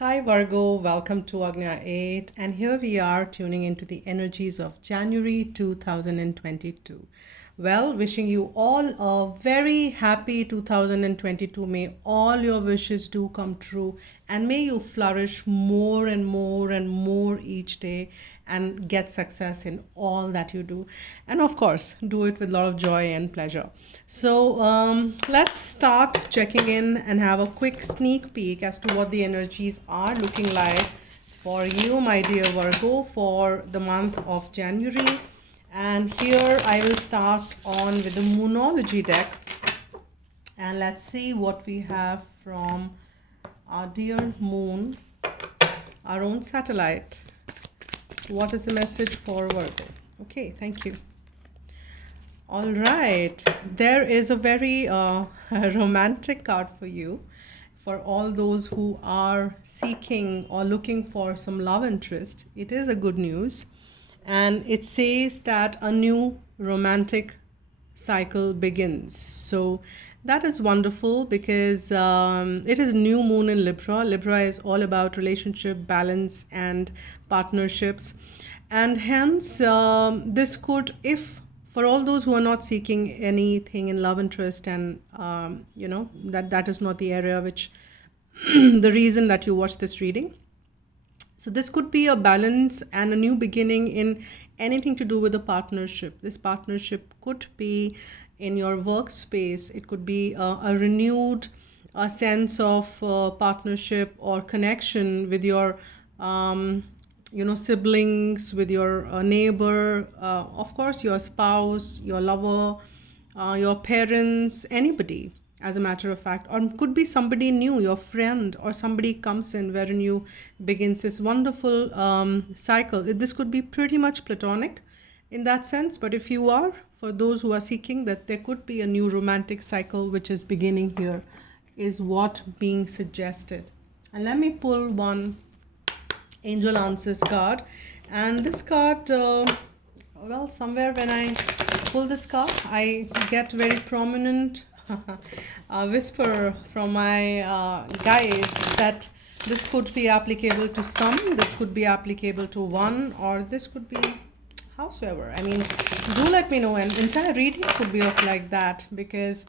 Hi Virgo, welcome to Agnya 8, and here we are tuning into the energies of January 2022. Well, wishing you all a very happy 2022. May all your wishes do come true, and may you flourish more and more and more each day and get success in all that you do. And of course, do it with a lot of joy and pleasure. So, let's start checking in and have a quick sneak peek as to what the energies are looking like for you, my dear Virgo, for the month of January. And here I will start on with the Monology deck. And let's see what we have from our dear moon, our own satellite. What is the message for Virgo? Okay, thank you. All right, there is a very romantic card for you, for all those who are seeking or looking for some love interest. It is a good news, and it says that a new romantic cycle begins. So that is wonderful because it is new moon in Libra. Libra is all about relationship, balance, and partnerships. And hence, this could, if for all those who are not seeking anything in love interest, and that is not the area which the reason that you watch this reading. So this could be a balance and a new beginning in anything to do with a partnership. This partnership could be in your workspace. It could be a renewed sense of partnership or connection with your siblings, with your neighbor, of course your spouse, your lover, your parents, anybody, as a matter of fact. Or could be somebody new, your friend, or somebody comes in wherein you begins this wonderful cycle. This could be pretty much platonic in that sense, but if you are, for those who are seeking, that there could be a new romantic cycle which is beginning here, is what being suggested. And let me pull one angel answers card. And this card, somewhere when I pull this card, I get very prominent whisper from my guides that this could be applicable to some, this could be applicable to one, or this could be howsoever. I mean, do let me know. An entire reading could be of like that, because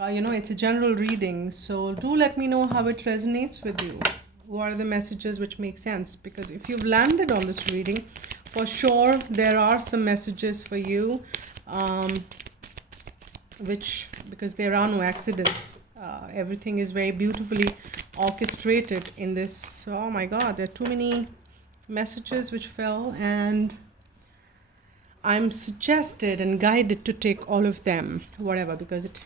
it's a general reading. So do let me know how it resonates with you. What are the messages which make sense? Because if you've landed on this reading, for sure there are some messages for you, because there are no accidents. Everything is very beautifully orchestrated in this. Oh my God, there are too many messages which fell, and I'm suggested and guided to take all of them, whatever, because it...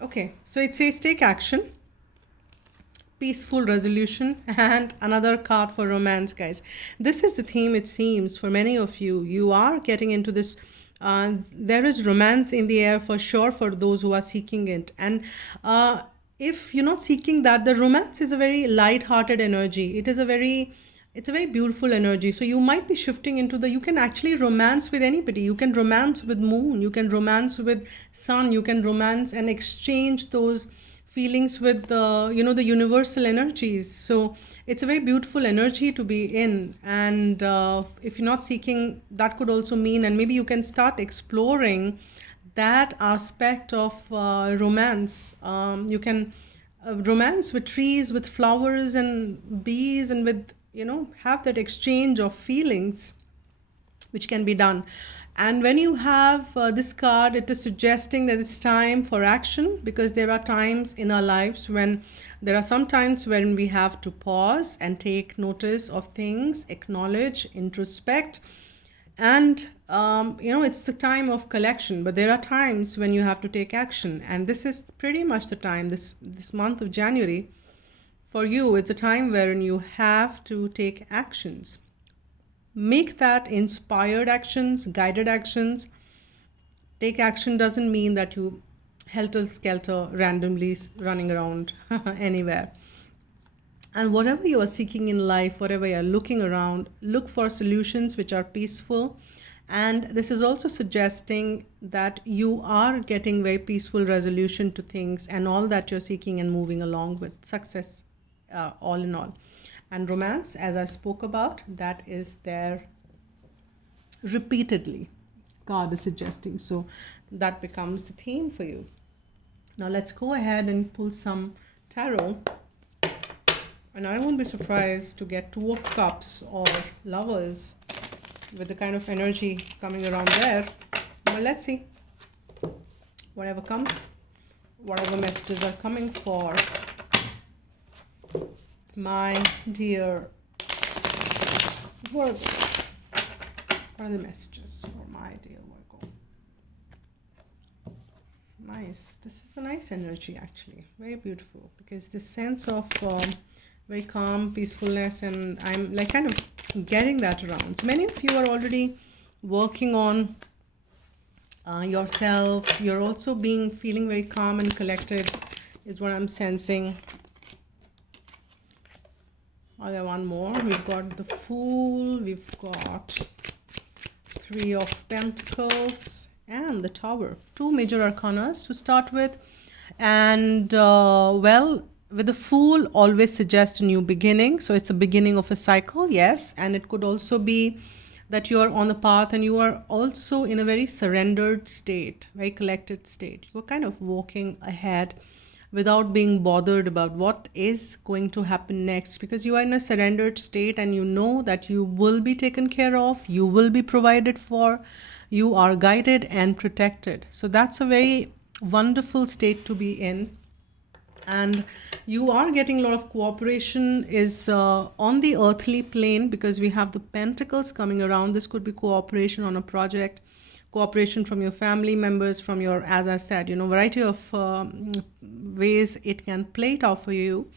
Okay, so it says take action, peaceful resolution, and another card for romance, guys. This is the theme, it seems, for many of you. You are getting into this. There is romance in the air for sure for those who are seeking it. And if you're not seeking that, the romance is a very light-hearted energy. It's a very beautiful energy. So you might be shifting into you can actually romance with anybody. You can romance with moon. You can romance with sun. You can romance and exchange those feelings with the universal energies. So it's a very beautiful energy to be in. And if you're not seeking, that could also mean, and maybe you can start exploring that aspect of romance. You can romance with trees, with flowers and bees, and with have that exchange of feelings which can be done. And when you have this card, it is suggesting that it's time for action, because there are times in our lives when there are some times when we have to pause and take notice of things, acknowledge, introspect, and it's the time of collection. But there are times when you have to take action, and this is pretty much the time, this month of January for you. It's a time wherein you have to take actions. Make that inspired actions, guided actions. Take action doesn't mean that you helter-skelter randomly running around anywhere. And whatever you are seeking in life, whatever you are looking around, look for solutions which are peaceful. And this is also suggesting that you are getting very peaceful resolution to things and all that you're seeking and moving along with success all in all. And romance, as I spoke about, that is there repeatedly. God is suggesting. So that becomes the theme for you. Now let's go ahead and pull some tarot. And I won't be surprised to get Two of Cups or Lovers with the kind of energy coming around there. But let's see. Whatever comes, whatever messages are coming for my dear Virgo. What are the messages for my dear Virgo? Nice. This is a nice energy, actually. Very beautiful, because this sense of very calm peacefulness, and I'm like kind of getting that around. So many of you are already working on yourself. You're also feeling very calm and collected, is what I'm sensing. Okay, one more. We've got the Fool, we've got Three of Pentacles, and the Tower. Two major arcanas to start with. And well, with the Fool always suggests a new beginning. So it's a beginning of a cycle, yes. And it could also be that you are on the path and you are also in a very surrendered state, very collected state. You're kind of walking ahead without being bothered about what is going to happen next, because you are in a surrendered state and you know that you will be taken care of, you will be provided for, you are guided and protected. So that's a very wonderful state to be in. And you are getting a lot of cooperation is on the earthly plane, because we have the Pentacles coming around. This could be cooperation on a project, cooperation from your family members, from your, as I said, variety of ways it can play it out for you.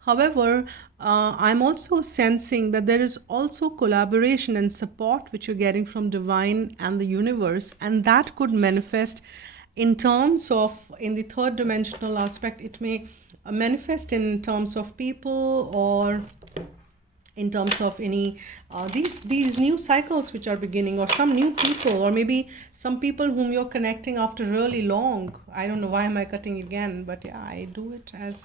However, I'm also sensing that there is also collaboration and support which you're getting from divine and the universe, and that could manifest in terms of, in the third dimensional aspect, it may manifest in terms of people, or in terms of any these new cycles which are beginning, or some new people, or maybe some people whom you're connecting after really long. I don't know why am I cutting again, but yeah, I do it as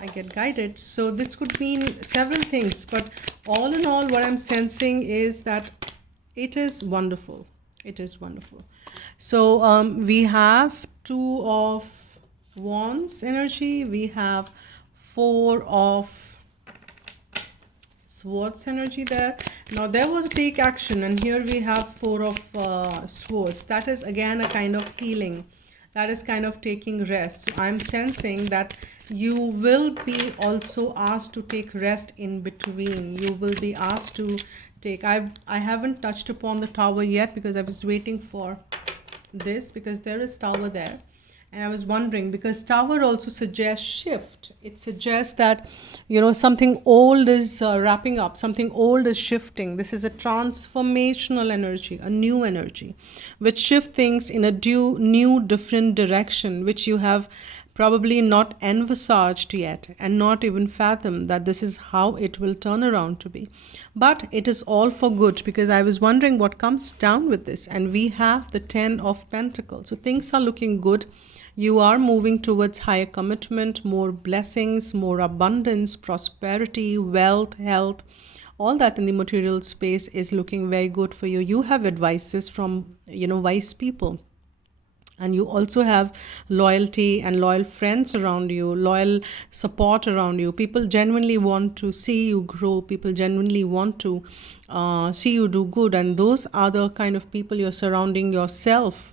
I get guided. So this could mean several things, but all in all, what I'm sensing is that it is wonderful. It is wonderful. So we have Two of Wands energy, we have Four of Swords energy there. Now there was a take action, and here we have Four of Swords. That is again a kind of healing. That is kind of taking rest. So I'm sensing that you will be also asked to take rest in between. You will be asked to take, I haven't touched upon the Tower yet, because I was waiting for this, because there is Tower there. And I was wondering, because Tower also suggests shift. It suggests that, something old is wrapping up, something old is shifting. This is a transformational energy, a new energy, which shift things in a new, different direction, which you have probably not envisaged yet and not even fathomed that this is how it will turn around to be. But it is all for good, because I was wondering what comes down with this. And we have the Ten of Pentacles. So things are looking good. You are moving towards higher commitment, more blessings, more abundance, prosperity, wealth, health. All that in the material space is looking very good for you. You have advices from, wise people. And you also have loyalty and loyal friends around you, loyal support around you. People genuinely want to see you grow. People genuinely want to see you do good. And those are the kind of people you're surrounding yourself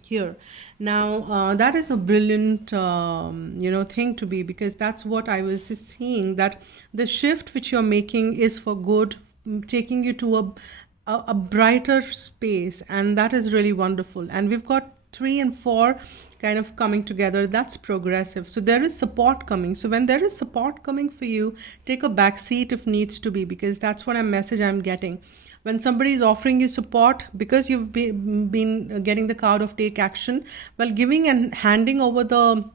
here. Now, that is a brilliant, thing to be, because that's what I was seeing, that the shift which you're making is for good, taking you to a brighter space. And that is really wonderful. And we've got 3 and 4 kind of coming together. That's progressive. So there is support coming. So when there is support coming for you, take a back seat if needs to be, because that's what message I'm getting. When somebody is offering you support, because you've been getting the card of take action, well, giving and handing over the,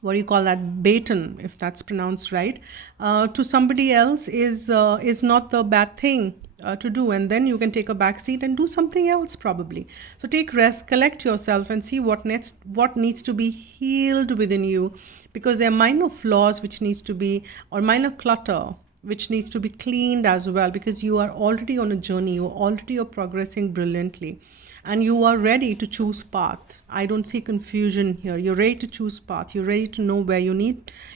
what do you call that, baton, if that's pronounced right, to somebody else is not the bad thing. to do, and then you can take a back seat and do something else probably. So take rest, collect yourself, and see what needs to be healed within you, because there are minor flaws which needs to be, or minor clutter which needs to be cleaned as well, because you are already on a journey, you're progressing brilliantly, and you are ready to choose path. I don't see confusion here. You're ready to choose path. You're ready to know where you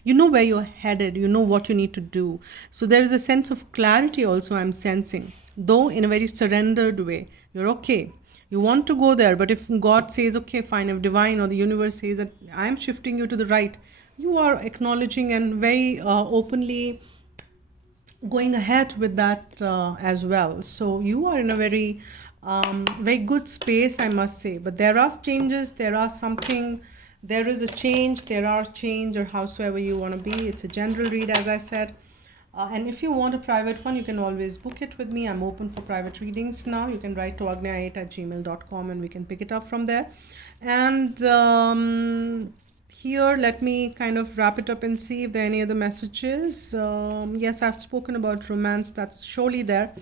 know where you're headed. You know what you need to do. So there is a sense of clarity also I'm sensing, though in a very surrendered way. You're okay. You want to go there, but if God says, okay, fine, if divine or the universe says that I'm shifting you to the right, you are acknowledging and very openly going ahead with that as well. So you are in a very good space, I must say. But there are changes, there is a change, there are change, or howsoever you want to be. It's a general read, as I said. And if you want a private one, you can always book it with me. I'm open for private readings now. You can write to agnya8@gmail.com and we can pick it up from there. And here, let me kind of wrap it up and see if there are any other messages. Yes, I've spoken about romance. That's surely there.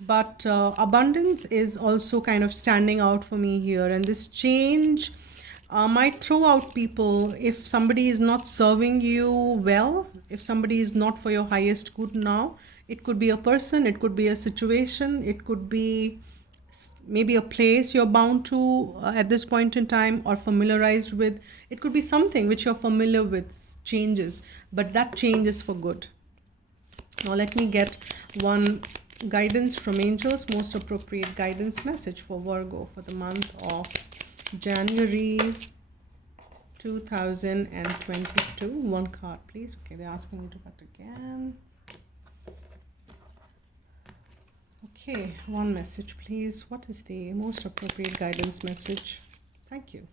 But abundance is also kind of standing out for me here. And this change might throw out people if somebody is not serving you well, if somebody is not for your highest good now. It could be a person, it could be a situation, it could be maybe a place you're bound to at this point in time or familiarized with. It could be something which you're familiar with changes, but that change is for good. Now let me get one guidance from angels, most appropriate guidance message for Virgo for the month of January 2022. One card, please. Okay, they're asking me to cut again. Okay, one message, please. What is the most appropriate guidance message? Thank you.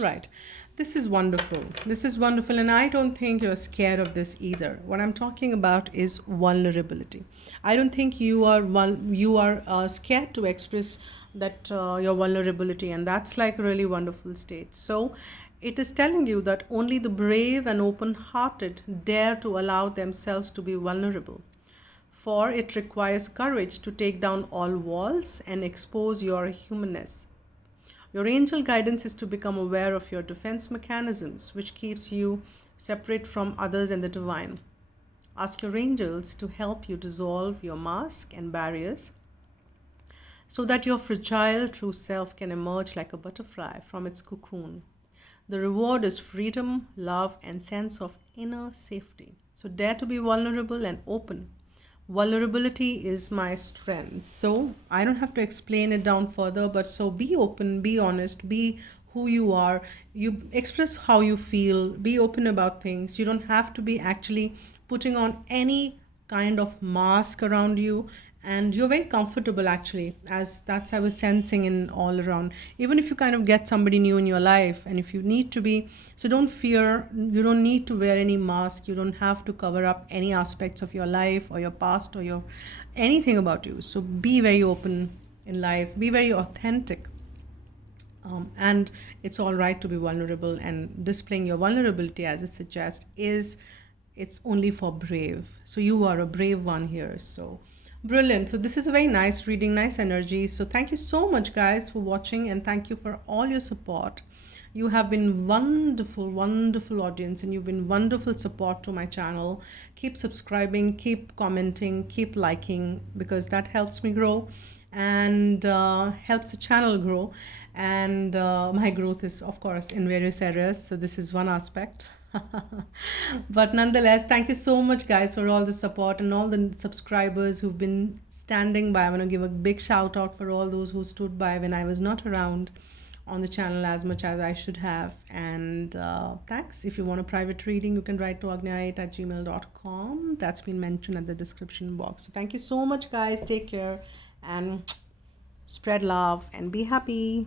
Right. This is wonderful. This is wonderful, and I don't think you're scared of this either. What I'm talking about is vulnerability. I don't think you are scared to express that your vulnerability, and that's like a really wonderful state. So it is telling you that only the brave and open-hearted dare to allow themselves to be vulnerable. For it requires courage to take down all walls and expose your humanness. Your angel guidance is to become aware of your defense mechanisms, which keeps you separate from others and the divine. Ask your angels to help you dissolve your mask and barriers so that your fragile true self can emerge like a butterfly from its cocoon. The reward is freedom, love, and sense of inner safety. So dare to be vulnerable and open. Vulnerability is my strength. So I don't have to explain it down further, but so be open, be honest, be who you are. You express how you feel, be open about things. You don't have to be actually putting on any kind of mask around you, and you're very comfortable actually, as that's I was sensing in all around. Even if you kind of get somebody new in your life, and if you need to be, so don't fear. You don't need to wear any mask. You don't have to cover up any aspects of your life or your past or your anything about you. So be very open in life, be very authentic. And it's all right to be vulnerable, and displaying your vulnerability, as it suggests, it's only for brave. So you are a brave one here. So brilliant. So this is a very nice reading, nice energy. So thank you so much, guys, for watching, and thank you for all your support. You have been wonderful, wonderful audience, and you've been wonderful support to my channel. Keep subscribing, keep commenting, keep liking, because that helps me grow and helps the channel grow. And my growth is, of course, in various areas. So this is one aspect. But nonetheless, thank you so much, guys, for all the support and all the subscribers who've been standing by. I want to give a big shout out for all those who stood by when I was not around on the channel as much as I should have. And thanks. If you want a private reading, you can write to agnya8@gmail.com. That's been mentioned at the description box. So thank you so much, guys. Take care and spread love and be happy.